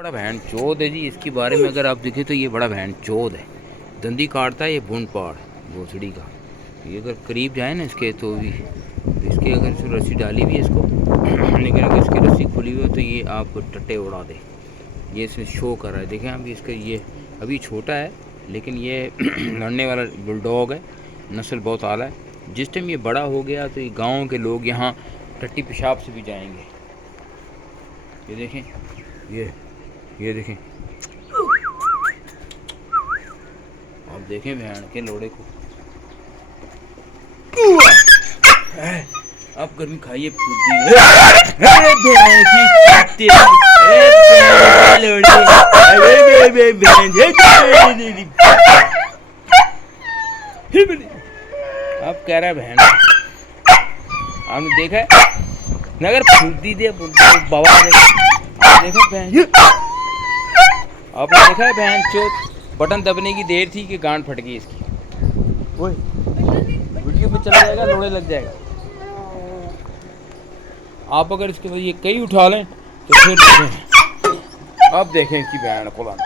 बड़ा बहन चौध है जी। इसके बारे में अगर आप देखें तो ये बड़ा बहन चौध है। दंदी काटता है ये बुन पाड़ भोसड़ी का। ये अगर करीब जाए ना इसके तो भी इसके अगर इसमें रस्सी डाली हुई है इसको लेकिन अगर इसकी रस्सी खुली हुई है तो ये आपको टट्टे उड़ा दे। ये इसमें शो कर रहा है, देखें आप। इसका ये अभी छोटा है लेकिन ये लड़ने वाला बुलडॉग है, नस्ल बहुत आला है। जिस टाइम ये बड़ा हो गया तो ये गाँव के लोग यहाँ टट्टी पेशाब से भी जाएंगे। ये देखें, ये देखें, आप देखें बहन के लोड़े को। आप गर्मी खाइए आप कह रहा है बहन। आपने देखा है नगर फूदी दे बाबा देखा बहन। आपने देखा है बहन चोट बटन दबने की देर थी कि गांड फट गई इसकी। ओए वीडियो में चला जाएगा, लोड़े लग जाएगा। आप अगर इसके बाद ये कई उठा लें तो फिर अब देखें इसकी बहन को लाना।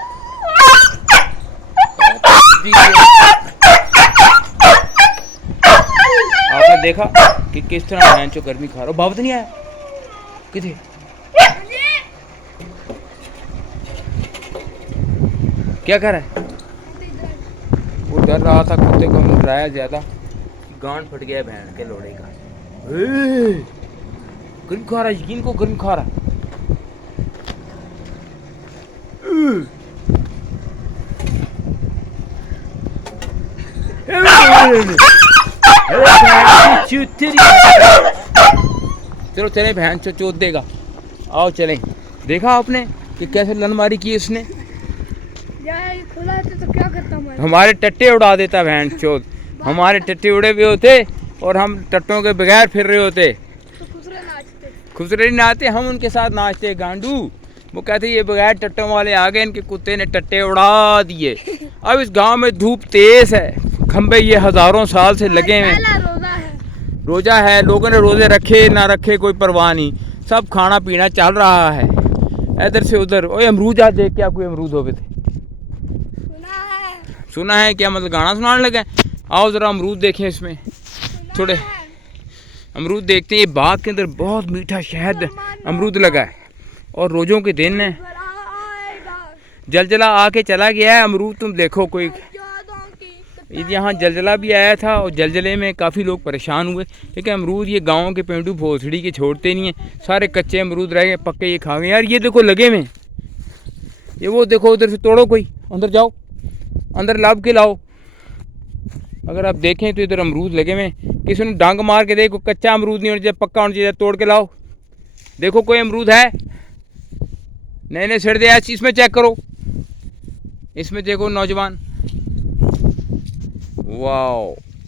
आपने देखा कि किस तरह बहन चो गर्मी खा रहा हो। बाबत नहीं आया किधे क्या कर रहा है? वो डर रहा था कुत्ते को डराया ज्यादा, गांड फट गया बहन के लोड़े का। गर्म खा रहा है, यकीन को गर्म खा रहा चलो चले बहन चोट देगा। आओ चलें। देखा आपने कि कैसे लन मारी की इसने। खुला तो क्या करता मैं? हमारे टट्टे उड़ा देता बहन चोद। हमारे टट्टे उड़े हुए होते और हम टट्टों के बगैर फिर रहे होते तो खुसरे नहीं नाचते, हम उनके साथ नाचते गांडू। वो कहते ये बगैर टट्टों वाले आ गए, इनके कुत्ते ने टट्टे उड़ा दिए। अब इस गांव में धूप तेज है, खंबे ये हजारों साल से लगे हुए। रोजा है, लोगों ने रोजे रखे ना रखे कोई परवाह नहीं, सब खाना पीना चल रहा है इधर से उधर। ओए अमरूद आज देख क्या कोई अमरूद हो गए थे? सुना है क्या? मतलब गाना सुनाने लगे। आओ ज़रा अमरूद देखें, इसमें थोड़े अमरूद देखते हैं। ये बाग के अंदर बहुत मीठा शहद अमरूद लगा है और रोज़ों के दिन है। जलजला आके चला गया है। अमरूद तुम देखो, कोई यहाँ जलजला भी आया था और जलजले में काफ़ी लोग परेशान हुए। लेकिन अमरूद ये गाँव के पेंडू भोसड़ी के छोड़ते नहीं हैं, सारे कच्चे अमरूद रह गए, पक्के ये खा गए। यार ये देखो लगे में, ये वो देखो उधर से तोड़ो, कोई अंदर जाओ, अंदर लाभ के लाओ। अगर आप देखें तो इधर अमरूद लगे हुए, किसी ने डांग मार के देखो, कच्चा अमरूद नहीं होना चाहिए, पक्का होना चाहिए, तोड़ के लाओ। देखो कोई अमरूद है? नए नए सड़ दे ऐसी। इसमें चेक करो, इसमें देखो नौजवान, वाह